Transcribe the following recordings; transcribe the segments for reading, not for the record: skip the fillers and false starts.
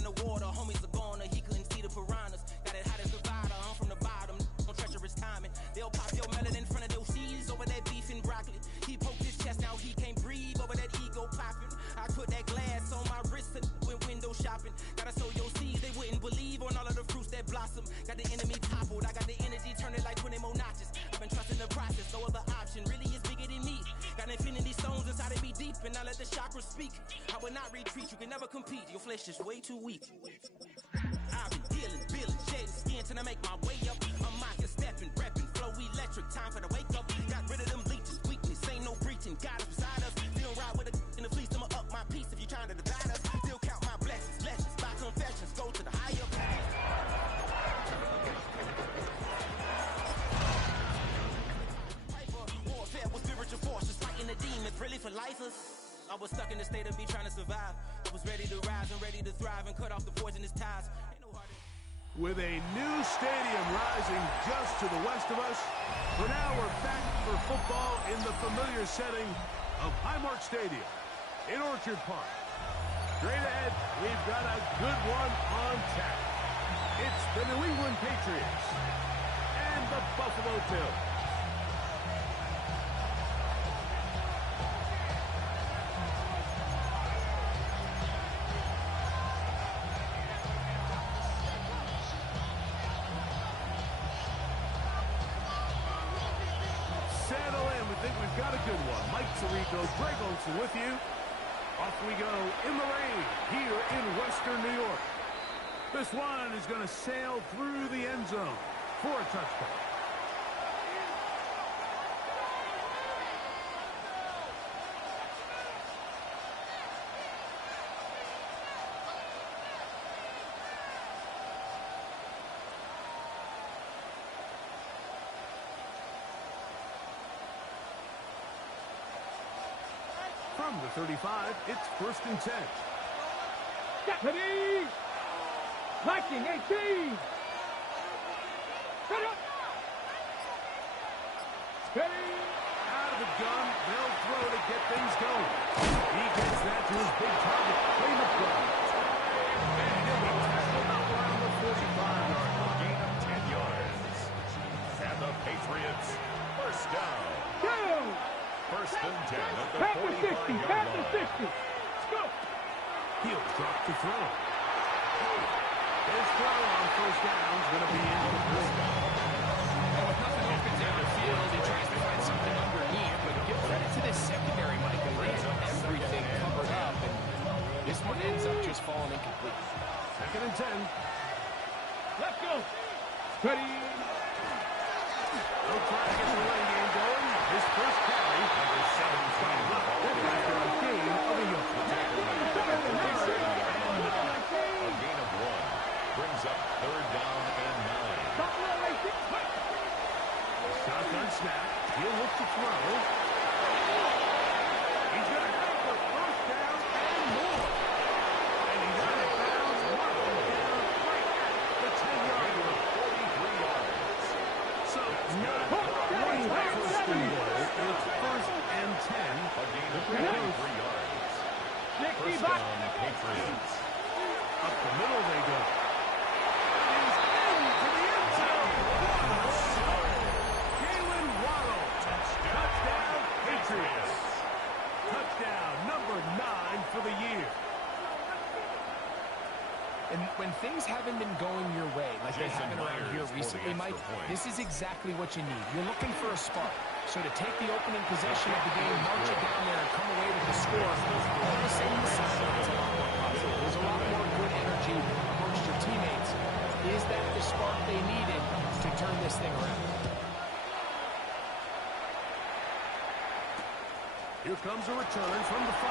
in the water, homies are gone, he couldn't see the piranhas. Got it how to survive, I'm from the bottom, on treacherous timing. They'll pop your melon in front of those seeds over that beef and broccoli. He poked his chest, now he can't breathe over that ego popping. I put that glass on my wrist and went window shopping. Gotta sow your seeds, they wouldn't believe on all of the fruits that blossom. Got the enemy toppled, I got the energy, turn it like 20 more notches. I've been trusting the process, no other option really is bigger than me. Got infinity stones inside of me deep, and I let the chakras speak. I will not retreat, you can never compete, your flesh is way too weak. I've been dealing, shedding skin till I make my way up. I'm mocking, stepping, repping, flow electric, time for the wake up. Got rid of them leeches, weakness, ain't no breaching, God is beside us. Still ride with a in the fleece, I'ma up my piece if you trying to divide us. Still count my blessings, lessons, by confessions, go to the higher. Warfare with spiritual forces, fighting the demons, really for lifers. I was stuck in the state of me trying to survive. I was ready to rise and ready to thrive and cut off the poisonous ties. With a new stadium rising just to the west of us, for now we're back for football in the familiar setting of Highmark Stadium in Orchard Park. Straight ahead, we've got a good one on tap. It's the New England Patriots and the Buffalo Bills. Got a good one. Mike Tirico, Greg Olson with you. Off we go in the rain here in Western New York. This one is going to sail through the end zone for a touchdown. From the 35, it's 1st and 10. Deputy! Viking 18! Set up! Steady! Out of the gun, they'll throw to get things going. He gets that to his big target, Raymond Brown. And he'll be tackled around the 45-yard line. Gain of 10 yards. And the Patriots, first down. Go! 1st and 10 at the 45-yard line. Pat the 60. Let's go. He'll drop to throw. His throw on 1st down is going to be incomplete. And with nothing open down the field, he tries to find something underneath. But give credit to this secondary, Mike. They have everything covered up. And this one ends up just falling incomplete. 2nd and 10. Let's go. Ready. They'll try to get the running game going. His first carry, number 7, that's after a gain of a yard. A gain of 1 brings up 3rd down and 9. Shotgun snap. He'll look to throw. He's going to have for 1st down and more. And he's out of bounds, marking down right at the 10-yard line. 43 yards. So, not one first and goal. It's 1st and 10. A gain of 43 yards. 1st down, Patriots. Up the middle they go. He's into the end zone. Jalen Waddle. Touchdown, Patriots. Touchdown, number 9 for the year. And when things haven't been going your way, like they have been around here recently, Mike, this is exactly what you need. You're looking for a spark. So to take the opening possession of the game, march it down there, and come away with the score, all of a sudden the sideline is a lot more positive. There's a lot more good energy amongst your teammates. Is that the spark they needed to turn this thing around? Here comes a return from the 5.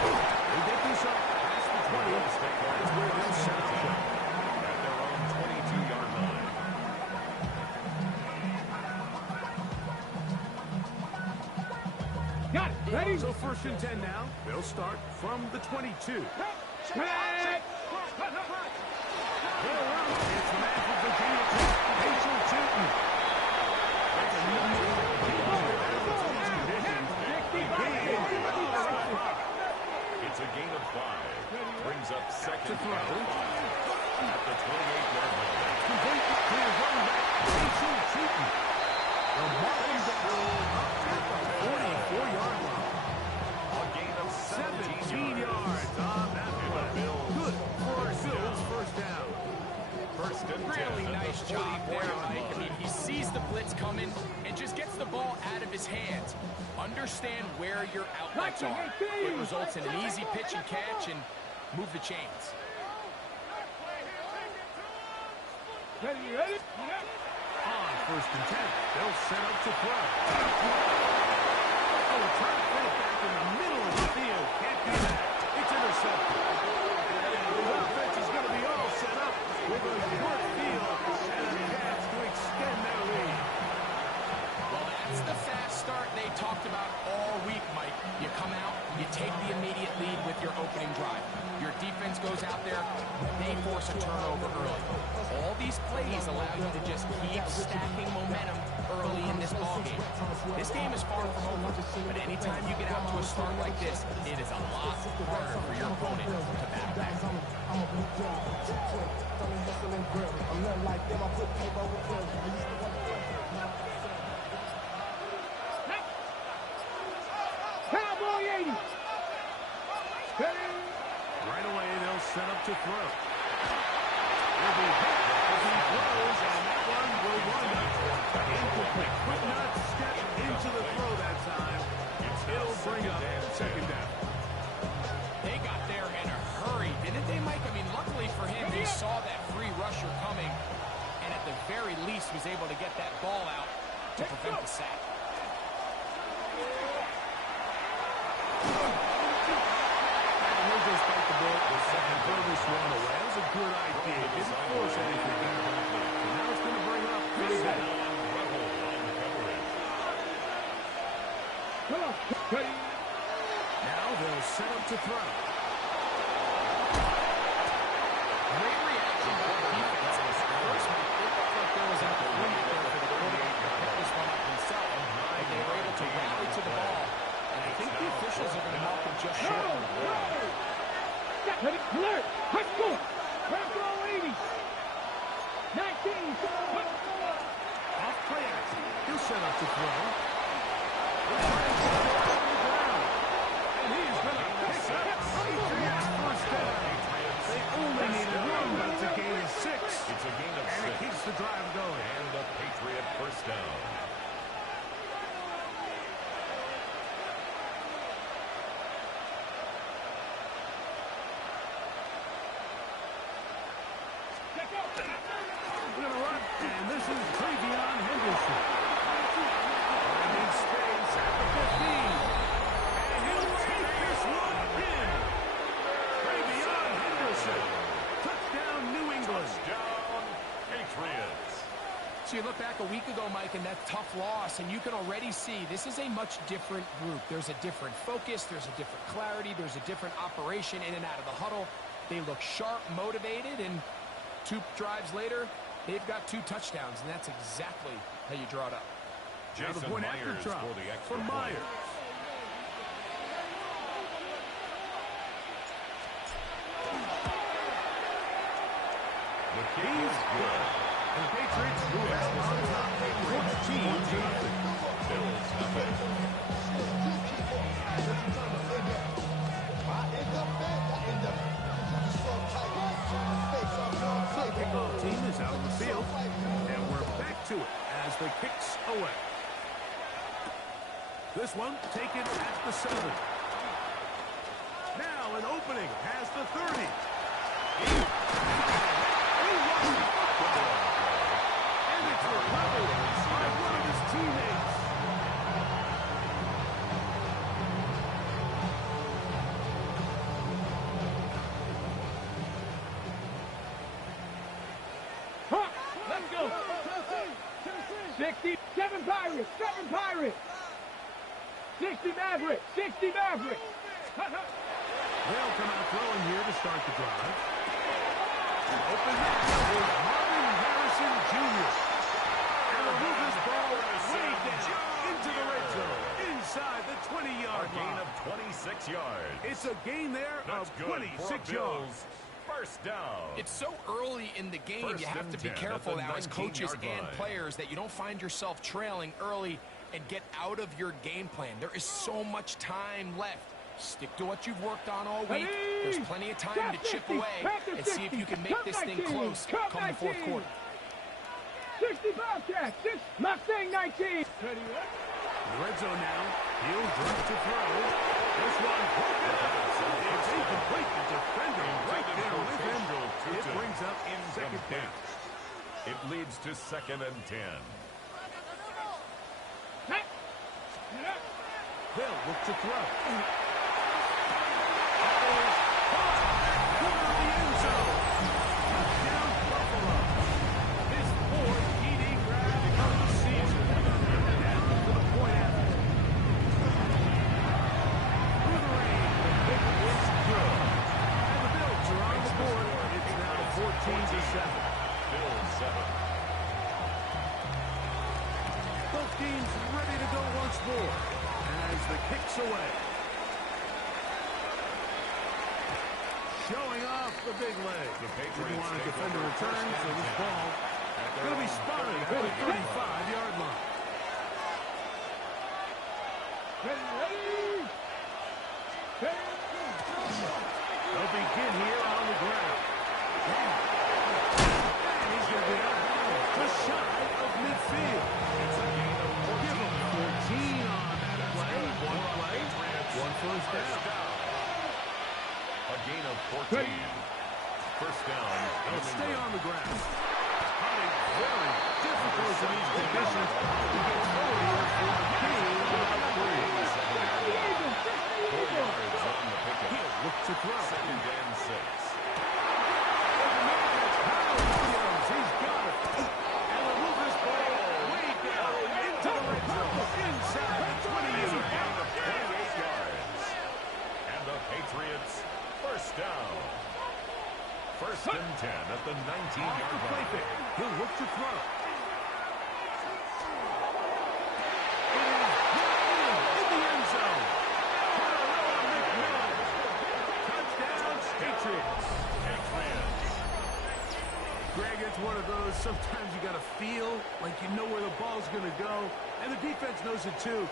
They get this up past the 20. That's where they'll settle at their own 22-yard line. Got it. Ready? So 1st and 10 now. They'll start from the 22. Check. They'll run. It's the man from Virginia Tech, Rachel Chilton. That's a number 15. It's a gain of 5. Brings brings up second to throw. At the 28-yard line. Complete to his running back, Jason Cheaton. They'll mark him down at the 44-yard line. A gain of 17 yards on that play. Good for Bill's first down. First and 10. Really nice job there, Mike. I mean, he sees the blitz coming and just gets the ball out of his hands. Understand where your outlets are. It results in an easy pitch and catch and move the chains. Ready, ready? On first and 10, they'll set up to throw. Oh, trying to put it back in the middle of the field. Can't do that. It's intercepted. And the offense is going to be all set up with a short field and a chance to extend their lead. Well, that's the fast start they talked about all week, Mike. You come out, you take the immediate lead with your opening drive. Your defense goes out there, they force a turnover early. All these plays allow you to just keep stacking momentum early in this ballgame. This game is far from over, but anytime you get out to a start like this, it is a lot harder for your opponent to battle back. Cowboy 80. Ready? Right away, they'll set up to throw. He'll be hit as he throws, and that one will wind up incomplete. Could not step into the throw that time. It'll bring up second down. They got there in a hurry, didn't they, Mike? I mean, luckily for him, he saw that free rusher coming, and at the very least was able to get that ball out to prevent the sack. He'll just bite the bullet and throw this one away. That was a good idea. Didn't force anything there. So now it's going to bring up third down. Come on. Ready? Now they'll set up to throw. Great reaction by the defense. First, it looked like there was an opportunity there for the quarterback to pick this one up himself, but they were able to rally to the ball. And I think the officials are going to mark him just short. Ready? Alert. High school. Cowboy 80. 19. Off play action. He'll set up to throw. And he's going to pick up Patriots first down. They only needed one, but it's a gain of 6. It's a gain of 6. And it keeps the drive going. And the Patriot first down. We're going to run, and this is Travion Henderson. Finding space at the 15. And he'll take this one in. Travion Henderson. Touchdown, New England. Touchdown, Patriots. So you look back a week ago, Mike, and that tough loss, and you can already see this is a much different group. There's a different focus. There's a different clarity. There's a different operation in and out of the huddle. They look sharp, motivated, and 2 drives later, they've got 2 touchdowns, and that's exactly how you draw it up. Now the point after Myers drop for the extra for point. Myers. The kick He's is good. good. And the Patriots move out on top 14-0. Bills nothing. The kickoff team is out on the field, and we're back to it as the kicks away. This one taken at the 7. Now an opening has the 30. And it's recovered by one of his teammates. Hawk, let's go. 60. 7 Pirates. 7 Pirates. 60 Mavericks. 60 Mavericks. They'll come out throwing here to start the drive. Open match is Marvin Harrison Jr. will move this ball way down into the red zone, inside the 20-yard line. A gain of 26 yards. It's a gain there of 26 yards. First down. It's so early in the game, you have to be careful now as coaches and players that you don't find yourself trailing early and get out of your game plan. There is so much time left. Stick to what you've worked on all week. There's plenty of time to chip away and see if you can make this thing close come the fourth quarter. 60 Bobcats, Mustang 19. Red zone now. He'll drop to throw. This one broken up. It's incomplete. The defender right there with him. It brings up second down. It leads to 2nd and 10. They'll look to throw. Both teams ready to go once more as the kick's away. Showing off the big leg. Didn't want a defender return, so this ball will be spotted at the 35-yard line. They'll begin here on the ground. And he's going to be out of bounds, just shy of midfield. It's a gain of 14 on that play. One play, one first down. A gain of 14. First down. They'll stay on the ground. Hunting very difficult in these conditions to get forward here for the gain of 3. 4 yards on the pickup. He'll look to throw. 2nd and 6. He's got it. And they'll move this ball way down into the red zone. Inside the 20-yard Gain of 28 yards. And the Patriots first down. 1st and 10 at the 19-yard line. He'll look to throw. It is in the end zone. Touchdown, Patriots. Greg, it's one of those, sometimes you got to feel like you know where the ball's going to go, and the defense knows it too,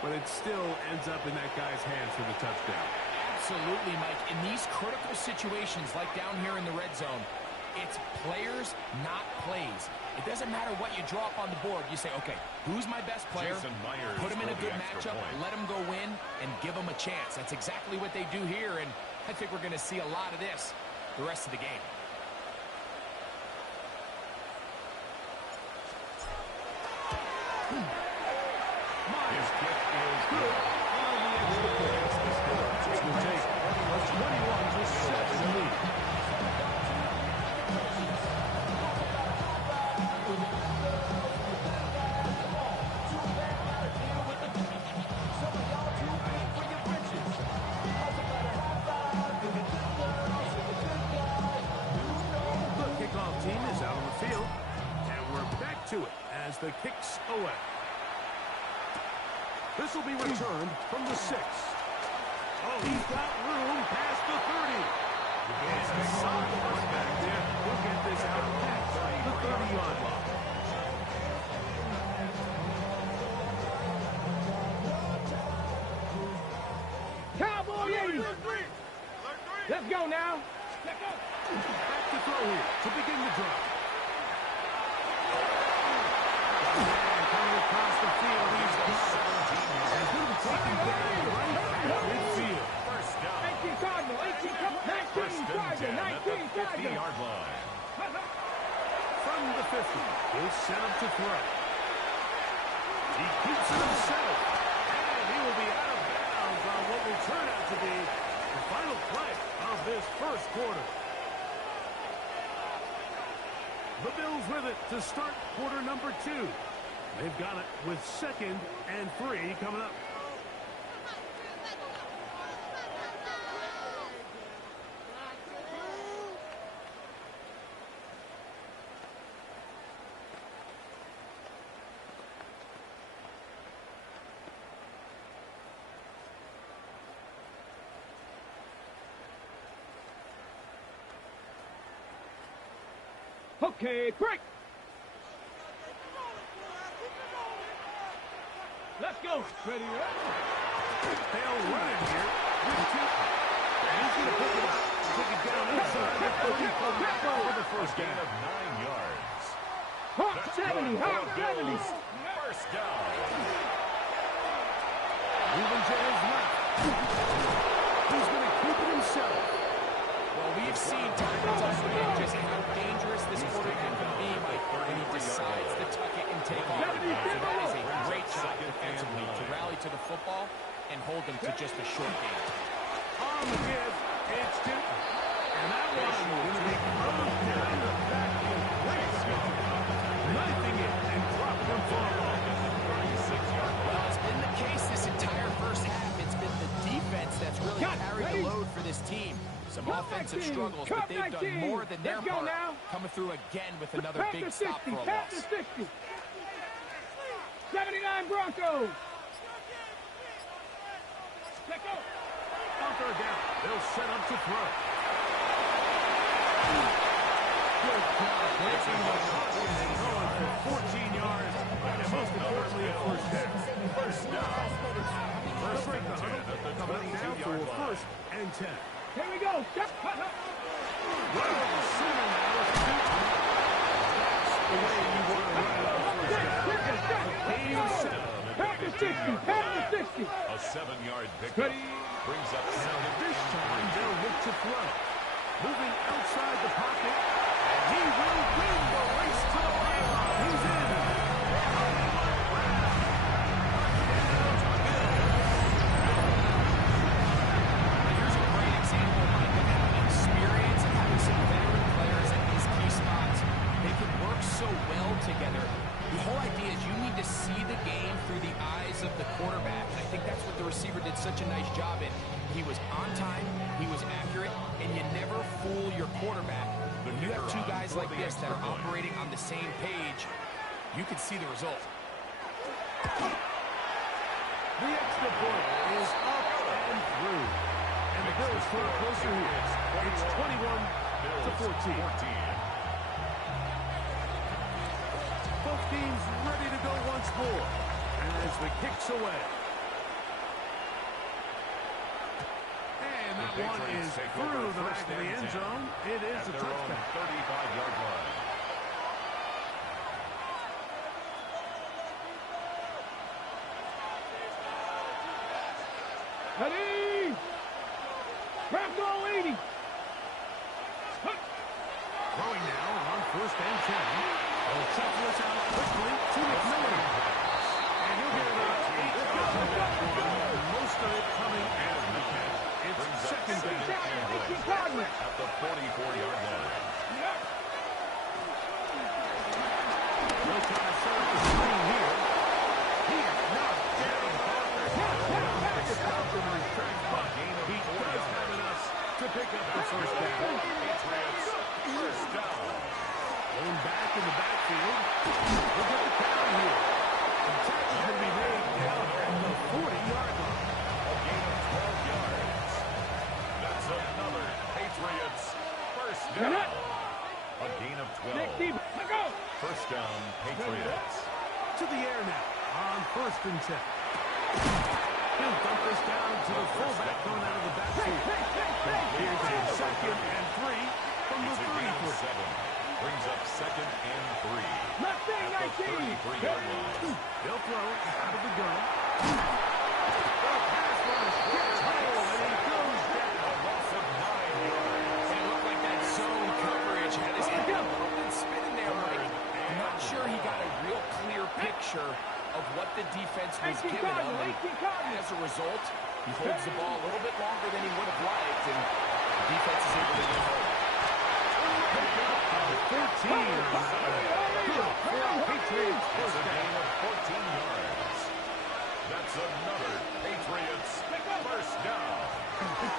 but it still ends up in that guy's hands for the touchdown. Absolutely, Mike. In these critical situations, like down here in the red zone, it's players, not plays. It doesn't matter what you draw up on the board. You say, okay, who's my best player? Put him in a good matchup, let him go win, and give him a chance. That's exactly what they do here, and I think we're going to see a lot of this the rest of the game. His kick is good. On the edge of the points, this will take a 21-7 lead. The kickoff team is out on the field, and we're back to it as the kick's away. This will be returned from the 6. Oh, he's got room past the 30. It's a solid first back there. We'll get this out past the 30-yard line. Cowboy 80. Let's go now. Back to throw here to begin the drive. Coming across the field, he's got 17 yards. And he'll be taken down right at midfield. First down. 18 Cardinal, 18 Cardinal, 19 Cardinal, 19 Cardinal. 50-yard line. From the 50, he'll set up to throw. He keeps it himself. And he will be out of bounds on what will turn out to be the final play of this first quarter. The Bills with it to start quarter number 2. They've got it with 2nd and 3 coming up. Okay, break. Let's go. Ready, They'll run it here with two. And he's going to pick it up. Take it down inside the 35 for the first Gain down. of 9 yards. Hot That's 70, good for hot the 70. Bills. First down. Moving to his left. He's going to keep it himself. Well, we've seen time and time again just how dangerous this quarterback can be, Mike, when he decides to tuck it and take off. So that is a great job defensively to rally to the football and hold them to just a short game. On the give, it's two. And that one going to be closed here in the backfield. Great skill. Knifing it and dropping him for a ball. 36-yard line. Well, it's been the case this entire first half. It's been the defense that's really carried the load for this team. Some offensive struggles, but they've done more than their part, coming through again with another big stop for a loss. 60. 79 Broncos. Let go. On third down, they'll set up to throw. Good job breaking the pocket and going for 14 yards, and most importantly, a first down. First down. First break the huddle, coming up now for a first and 10. Here we go. Well, the center now is two. That's the way you want to run it on first down. Gain of 7. Pass the 60. Pass the 60. A 7-yard pickup. Brings up Now second this and time 3. they'll look to throw. Moving outside the pocket, and he will win the race to the pylon. He's in. Here's a great example, Mike, of having experience and having some veteran players at these key spots. They can work so well together. The whole idea is you need to see the game through the eyes of the quarterback, and I think that's what the receiver did such a nice job in. He was on time, he was accurate, and you never fool your quarterback. When you have two guys like this that are operating on the same page, you can see the result. The extra point is up and through. And the Bills draw closer here. It's 21-14. Both teams ready to go once more as the kick's away. And that one is through the back of the end zone. It is a touchback. 35-yard line. Ready. Grab goal 80. Throwing now on first and 10. They'll shuffle us out quickly to McMillan. And he'll get about 8 yards on that one. Most of it coming out of the catch. It's second down. At the 44-yard line. They'll try to set up the screen here. He is knocked down. Pick it up in his tracks, but he does have enough to pick up the first down. Patriots, first down. Going back in the backfield. Look at the count here. The tackle can be made down at the 40-yard line. A gain of 12 yards. That's another Patriots first down. A gain of 12. First down, Patriots. To the air now on first and 10. He'll dump this down to the fullback going out of the backfield. Here's a second and 3 from the It's a gain of 33. 7. Brings up second and 3. Left thing, At the 33-yard line. They'll throw out of the gun. The pass rush gets home, and he goes down. A loss of 9 yards. It looked like that zone coverage had his head a little bit spinning there, Mike. I'm not sure he got a real clear picture of what the defense was giving him. And as a result, he holds the ball a little bit longer than he would have liked, and the defense is able to get home. 14 on that one. Good for Patriots. It's First a down. gain of 14 yards. That's another Patriots first down.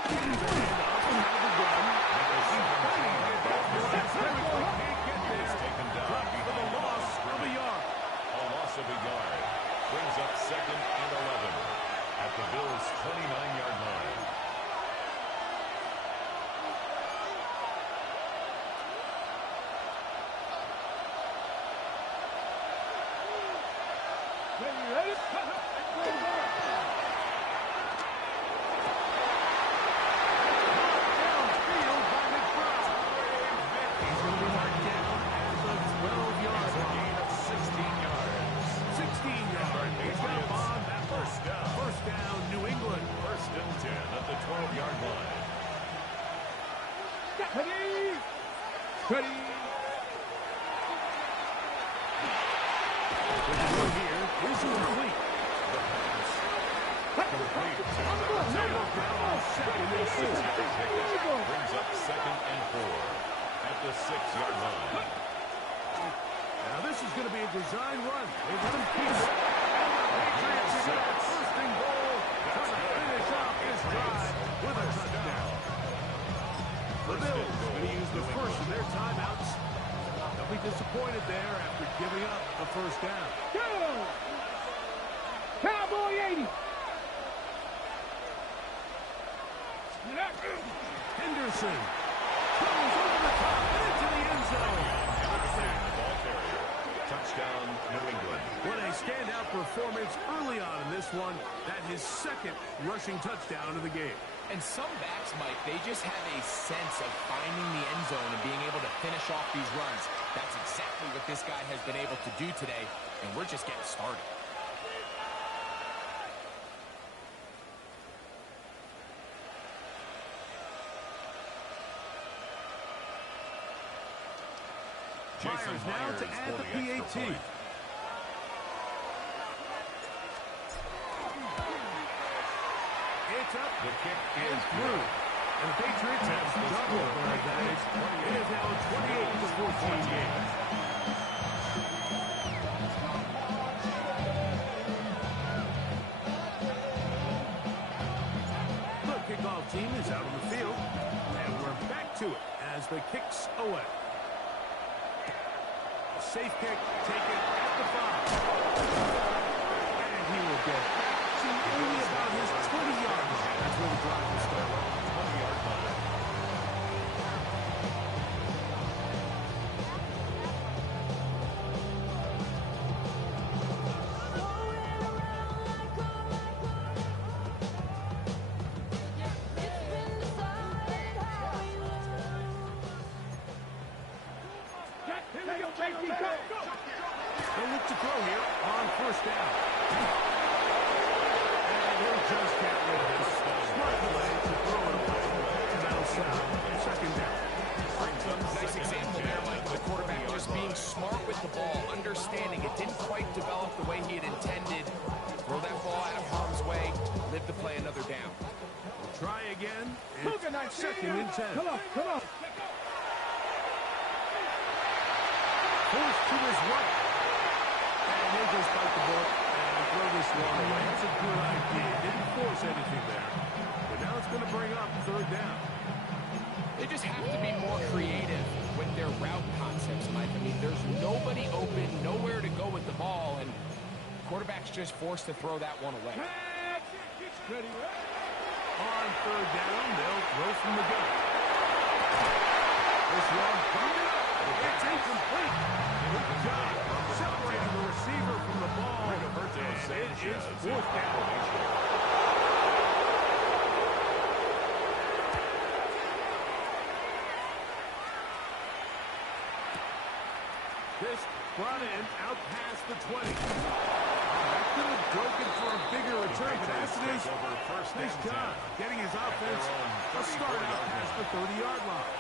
He's a handoff and out of the gun. He's fighting to get back to his territory. Can't get there. It's taken down Dropped for the behind the loss of a scrimmage. yard. A loss of a yard. Brings up second and 11 at the Bills' 29-yard line. Ready. Ready. Here is complete. Brings up 2nd and 4 at the 6-yard line. Now this is going to be a design run. They let him keep it. Patriots get that first and goal to finish off this drive with a touchdown. The Bills going to use the first of their timeouts. They'll be disappointed there after giving up the first down. Go! Cowboy 80. Henderson goes over the top into the end zone. Touchdown, New England. What a standout performance early on in this one. That his second rushing touchdown of the game. And some backs, Mike, they just have a sense of finding the end zone and being able to finish off these runs. That's exactly what this guy has been able to do today, and we're just getting started. Myers now to add the PAT. It's up. The kick And is through. And the Patriots have double their advantage. It is now a 28-14 game. The kickoff team is out on the field. And we're back to it as the kick's away. Safe kick taken at the 5. And he will get to only about his 20-yard line. That's where the drive will start. 20-yard line. They'll look to throw here on first down. And he'll just get rid of this. Smart play to throw it away. That'll sound second down. Nice example there, Mike. The quarterback just being smart with the ball, understanding it didn't quite develop the way he had intended. Throw that ball out of harm's way, live to play another down. We'll try again. It's second and 10. Come on, come on. Forced to his right. And he'll just bite the ball and throw this one away. That's a good idea. Didn't force anything there. But now it's going to bring up third down. They just have to be more creative with their route concepts, Mike. I mean, there's nobody open, nowhere to go with the ball, and quarterback's just forced to throw that one away. Ready. On third down, they'll throw from the gun. This one bumped up. It's incomplete. Good job separating the receiver from the ball. And it is fourth down. This brought in out past the 20. That could have broken for a bigger return, but as it is, nice job getting his offense a start out past the 30-yard line.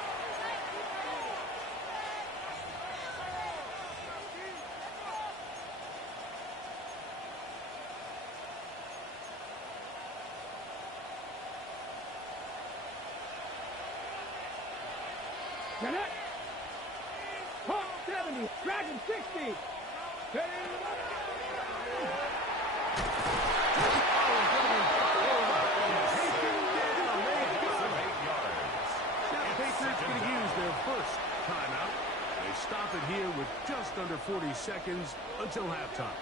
Get it. Hawk 70. Dragon 60. Going to use their first timeout. They stop it here with just under 40 seconds until halftime.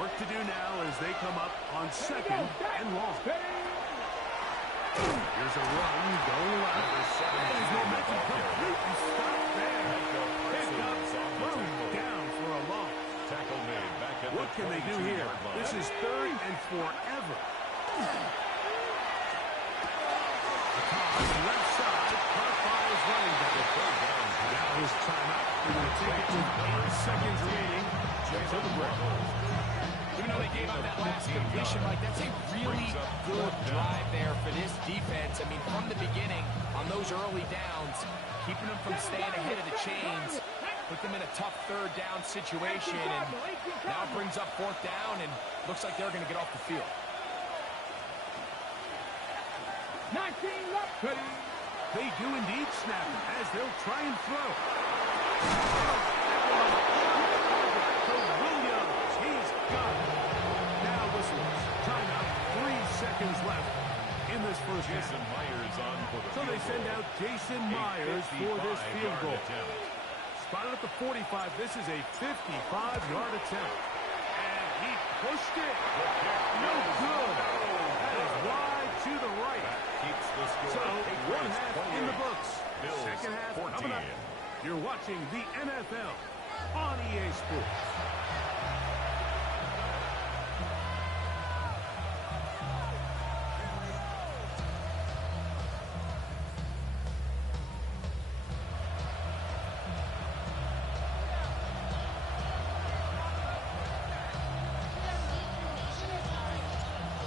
Work to do now as they come up on second and long. Here's a run going left. His momentum completely stopped there. Picked up, thrown down for a loss. Tackle made back at What can they do here? This is third and forever. Left side, caught by his running back. Now his timeout. They're going to take it with 8 seconds remaining until the break. Even though they gave up that last completion, Mike, that's a really good drive there for this defense. I mean, from the beginning, on those early downs, keeping them from staying ahead of the chains, put them in a tough third down situation, and now it brings up fourth down, and looks like they're going to get off the field. 19 left. They do indeed snap it as they'll try and throw. Williams, he's got it. Now whistles. Timeout. 3 seconds left in this first half. Jason Myers on for the So they send out Jason Myers for this field goal. Spotted at the 45. This is a 55-yard attempt. And he pushed it. No good. That is wide to the right. Keeps the score. So, one half in the books. Bills Second half 14. coming up. You're watching the NFL on EA Sports.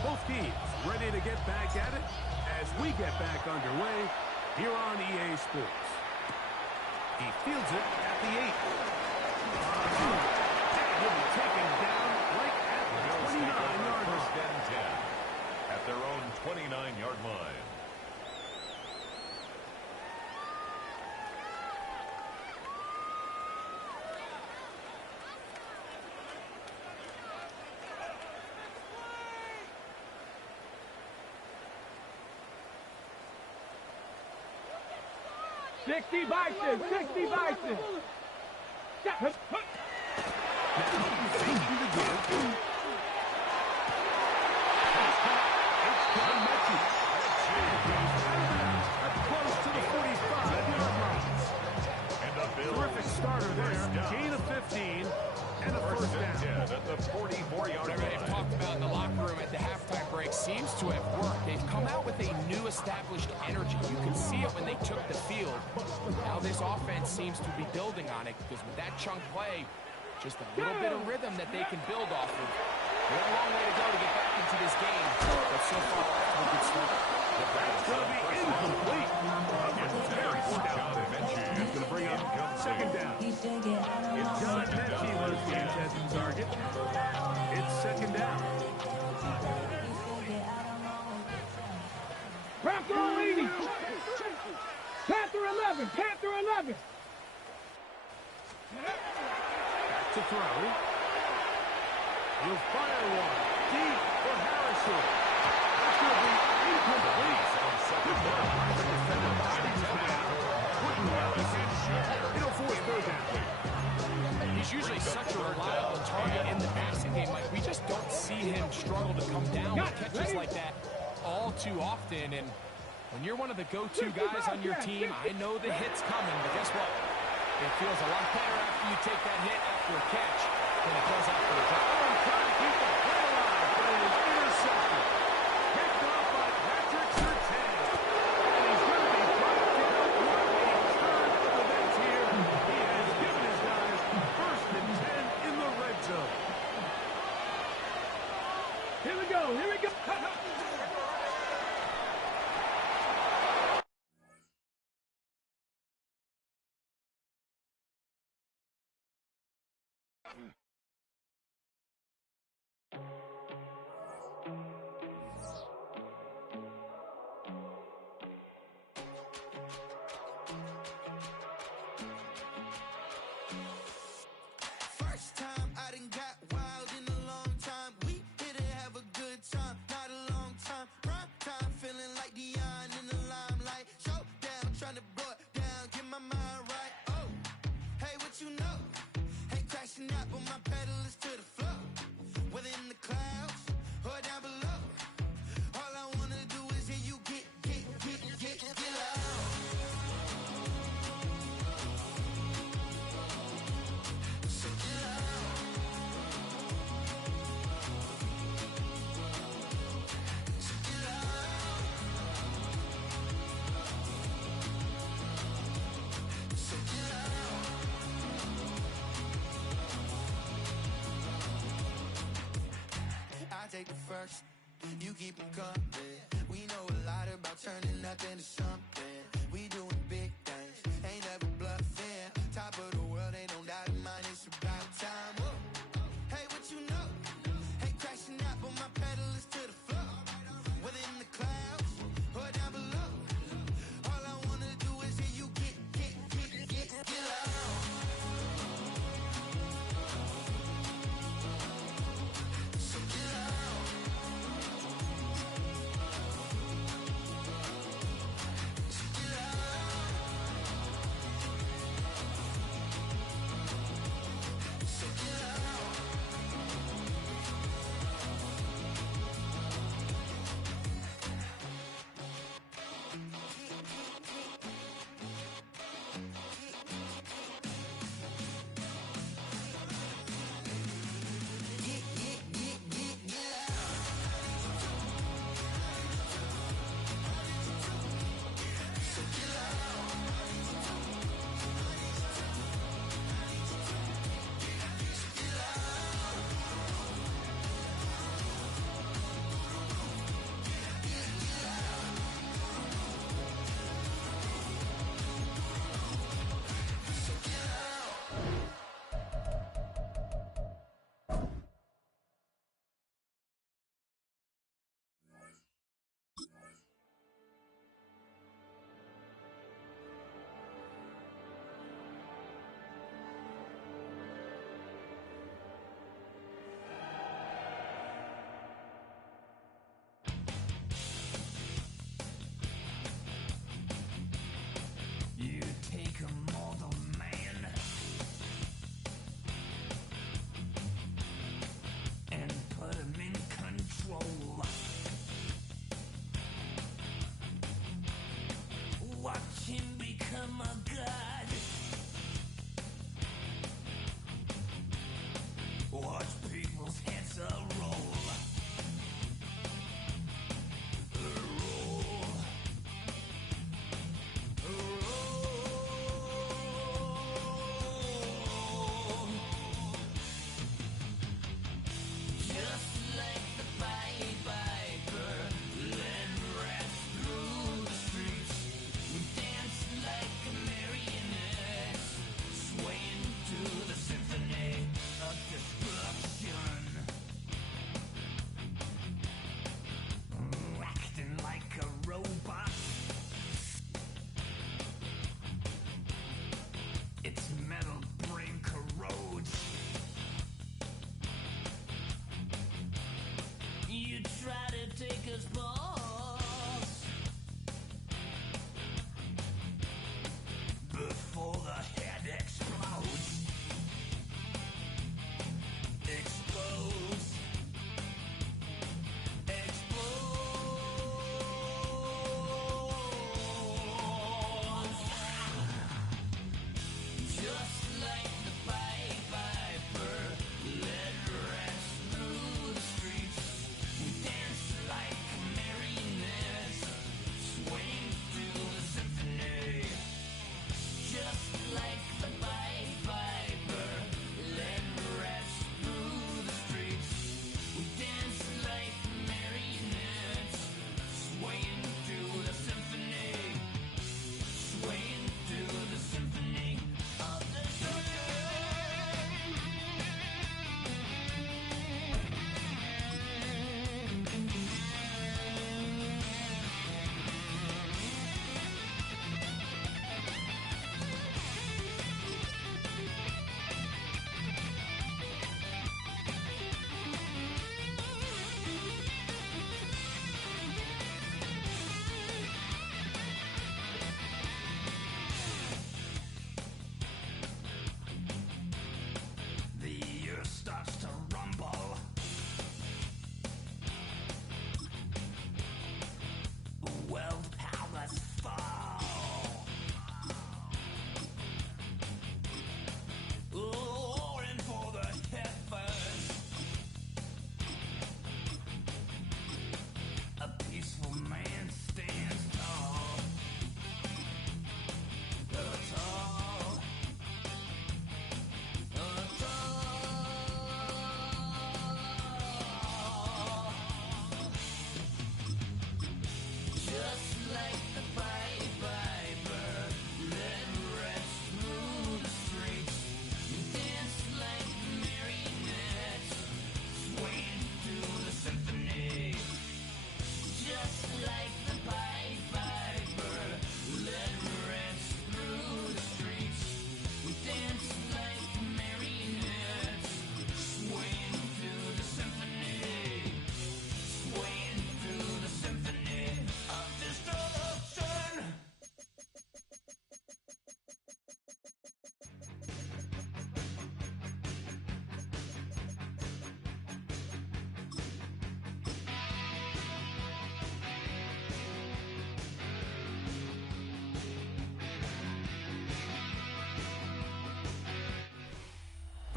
Both teams ready to get back at it as we get back underway here on EA Sports. He fields it at the 8. He'll be taken down right at the 29-yard line. First and 10 at their own 29-yard line. Sixty Bison. 60 Bison. Terrific starter there. Gain of 15 and a first down. At the 44-yard line. They've talked about in the locker room at the halftime break seems to have worked. They've come out with a new established energy. You can see it when they took the field. Now this offense seems to be building on it because with that chunk play, just a little bit of rhythm that they can build off of. They have a long way to go to get back into this game, but so far, it's a good start. That's going to be incomplete. Very poor job. It's going to bring up second down. It's John Mechie was the intended target. It's second down. Panther leading. Panther 11. Panther 11. Back to throw. He'll fire one. Deep for Harrison. That's going to be incomplete. Good ball. The defender bodies him down. Wouldn't it'll force third down. He's usually such a reliable target in the passing game. Like, we just don't see him struggle to come down with catches like that all too often. And when you're one of the go-to guys on your team, I know the hit's coming, but guess what? It feels a lot better after you take that hit after a catch than it does after a drop. Trying to keep the play alive, but it was intercepted. Picked off by Patrick Surtain. And he's going to be brought down. What a turn of events here. He has given his guys first and 10 in the red zone. Here we go. Here we go. First time I done got wild in a long time. We here to have a good time, not a long time. Prime time, feeling like Dion in the limelight. Showdown, trying to blow it down, get my mind right. Oh, hey, what you know? Ain't crashing out, but my pedal is to the floor. Whether in the clouds or down below, all I wanna do is hear you get loud. I take the first, you keep them coming. We know a lot about turning nothing to something.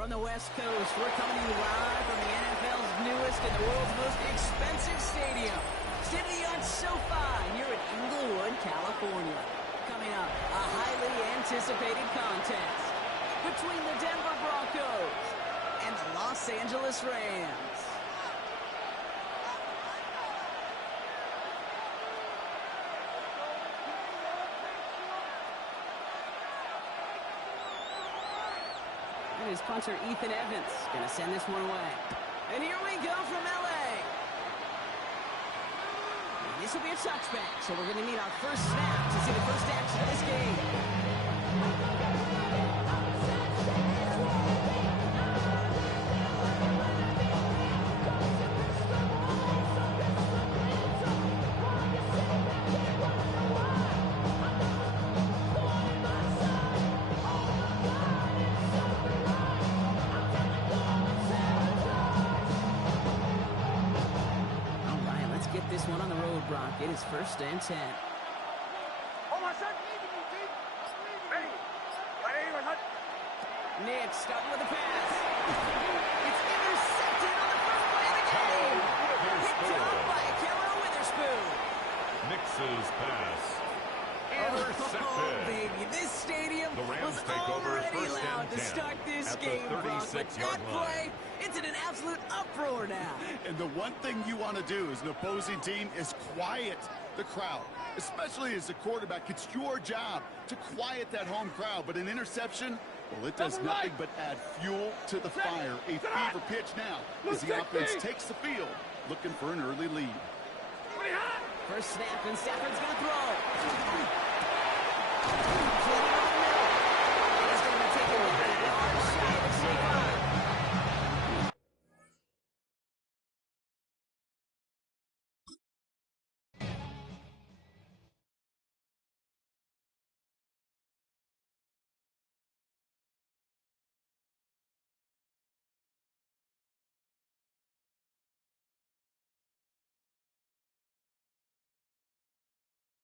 from the West Coast. We're coming to you live from the NFL's newest and the world's most expensive stadium, state-of-the-art SoFi here in Inglewood, California. Coming up, a highly anticipated contest between the Denver Broncos and the Los Angeles Rams. And his punter, Ethan Evans, going to send this one away. And here we go from L.A. And this will be a touchback, so we're going to need our first snap to see the first action of this game. This one on the road, Brock. It is 1st and 10. Nick starting with the pass. It's intercepted on the first play of the game. Picked off by Ahkello Witherspoon. Nix's pass. Intercepted. Oh, baby. This stadium was already loud to start this game, Brock. But that play, it's in an absolute uproar now. And the one thing you want to do as an opposing team is quiet the crowd, especially as a quarterback. It's your job to quiet that home crowd. But an interception, well, it does nothing but add fuel to the fire. A fever pitch now as the offense takes the field, looking for an early lead. First snap, and Stafford's going to throw.